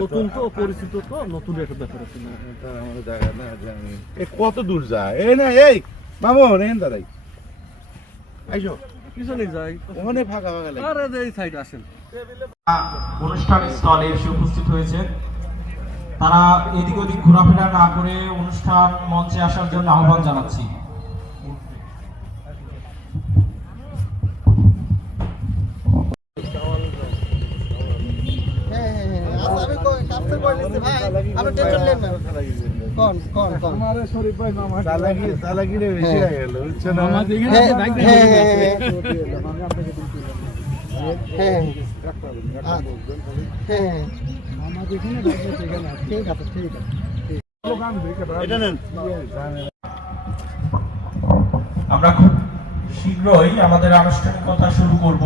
নতুন তো পরিচিত তো নতুন একটা ব্যাপার আছে না আমাদের জায়গা না কত দূর যায় এই না এই মামুন এই দাঁড়াই আইসো পিছনে যাই ওখানে ফাঁকা ফাঁকা লাগে আরে এই সাইড আসেন অনুষ্ঠান স্থলে এসে উপস্থিত হয়েছে। তারা এদিক ওদিক ঘোরাফেরা না করে অনুষ্ঠান মঞ্চে আসার জন্য আহ্বান জানাচ্ছি। আমরা খুব শীঘ্রই আমাদের আনুষ্ঠানিকতা শুরু করব।